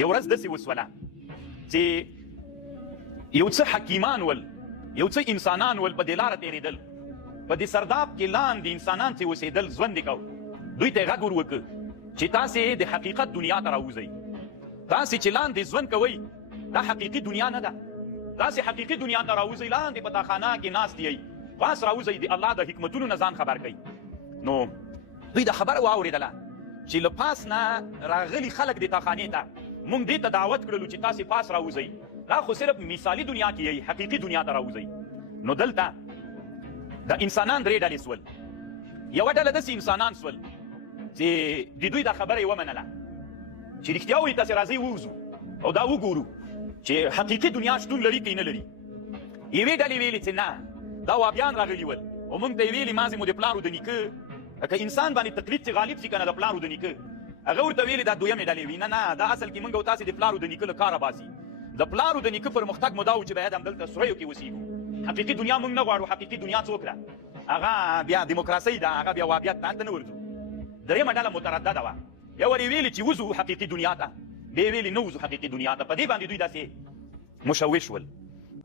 یو ورځ داسې وسوله چې یو څه حکیمان ول، یو څه انسانان ول په دې لاره تېرېدل، په دې سرداب کې لاندې انسانان چې اوسېدل ژوند یې کو، دوی ته یې غږ ور وکړه چې تاسې د حقیقت دنیا ته راوځئ. تاسې چې لاندې ژوند کوئ دا حقیقي دنیا نه ده. تاسې حقیقي دنیا ته راوځئ، لاندې په تاخانه کې ناست یئ، پاس راوځئ د الله د حکمتونو نه ځان خبر کوئ. نو دوی د خبره واورېدله چې له پاس نه راغلي خلک د تاخانې ته موږ دې ته دعوت کړلو چې تاسې پاس راوځئ، دا خو صرف مثالي دنیا کې یئ، حقیقي دنیا ته راوځئ. نو دلته د انسانان درې ډلې سول. یوه ډله داسې انسانان سول چې د دوی دا خبره یې ومنله چې رښتیا وایي تاسې راځئ ووځو او دا وګورو چې حقیقي دنیا شتون لري که نه لري. یوې ډلې ویلې چې نه، دا وابیان راغلي ول او موږ ته یې ویلې مازې مو د پلارو د نیکه که انسان باندې تقلید چې غالب شي که نه د پلارو د نیکه، هغه ورته ویلې دا دویمې ډلې وي. نه دا اصل کې موږ او تاسې د پلارو د نیکه له کاره باسي. د پلارو د نیکه پرمختګ مو دا و چې باید همدلته سوریو کې اوسېږو. حقیقي دنیا موږ نه غواړو. حقیقي دنیا څوک ده؟ هغه بیا دیموکراسۍ ده، هغه بیا وابیت ته هلته نه ورځو. درېیمه ډله متردده وه. یو ور یې ویلې چې وځو حقیقي دنیا ته، بیا یې ویلې نه وځو حقیقي دنیا ته. په دې باندې دوی داسې مشوش ول.